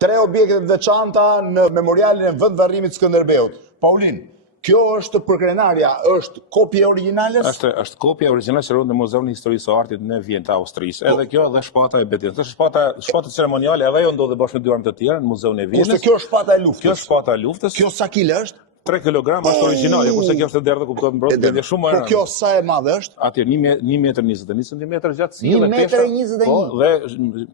3 objekte të veçanta në memorialin e vendvarrimit Skënderbeut. Paulin, kjo është përkrenarja, është kopje origjinales? Është kopja origjinale që ruhet në Muzeun e Historisë së Artit në Vjenë të Austrisë. Edhe kjo dhe shpata e Betit. Është shpata ceremoniale, edhe ajo ndodhe bashkë me 2 armë të tjera në Muzeun e Vjenës. Kurse kjo është shpata e luftës. Kjo është shpata e luftës. Kjo sa kile është? 3 kg është origjinale, kurse kjo është e derdhë kuptohet mbrojtje shumë më rëndë. Po kjo sa e madhe është? Atje 1,21 cm gjatësi dhe pesha. 1,21 po, dhe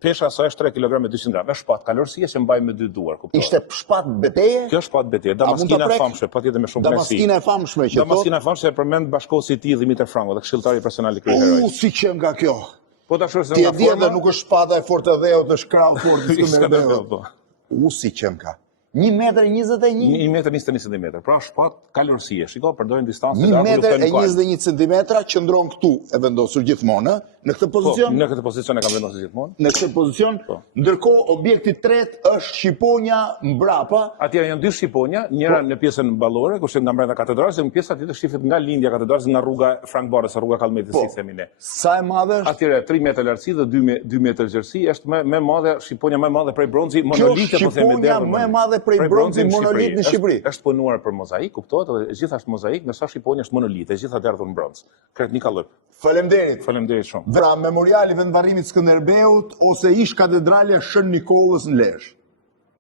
pesha sa është 3 kg me 200 gram. Është shpatë kalorësie që mbaj me 2 duar, kuptohet. Ishte shpatë beteje? Kjo është shpatë beteje, damaskina e famshme, patjetër me shumë krejtësi. Damaskina e famshme që Damaskina e famshme e përmend bashkosi i tij Dimitër Frango dhe këshilltari personal i kryeherojit. Si që nga kjo. Po tash është nga forma. Ti e di nuk është shpata e Fortedheut, është krau Fortë i Skënderbeut. Si që nga. 1,21 m? 1,21 cm. Pra shpatë kalorësie. Shiko, përdorin distancë të 1,21 cm qëndron këtu e vendosur gjithmonë, në këtë pozicion? Po, në këtë pozicion e kam vendosur gjithmonë. Në këtë pozicion, ndërkohë objekti tret është shqiponja mbrapa. Atje janë 2 shqiponja, njëra në pjesën ballore, ku shtet nga brenda katedrales, dhe në pjesën tjetër shifet nga lindja e katedrales nga rruga Frank Barres, rruga Kallmetit, si themi ne. Sa e madhe është? Atje 3 metra lartësi dhe 2 metra gjerësi, është më e madhe, shqiponja më e madhe prej bronzi, monolite po themi deri. Prej bronzi monolit në Shqipëri. Është punuar për mozaik, kuptohet, dhe gjithë është mozaik, ndërsa shqiponja është monolite, gjithë derdhur në bronz. Kret një kallëp. Faleminderit. Faleminderit shumë. Pra memoriali vendvarrimit Skënderbeut ose ish katedrale Shën Nikollës në Lezhë.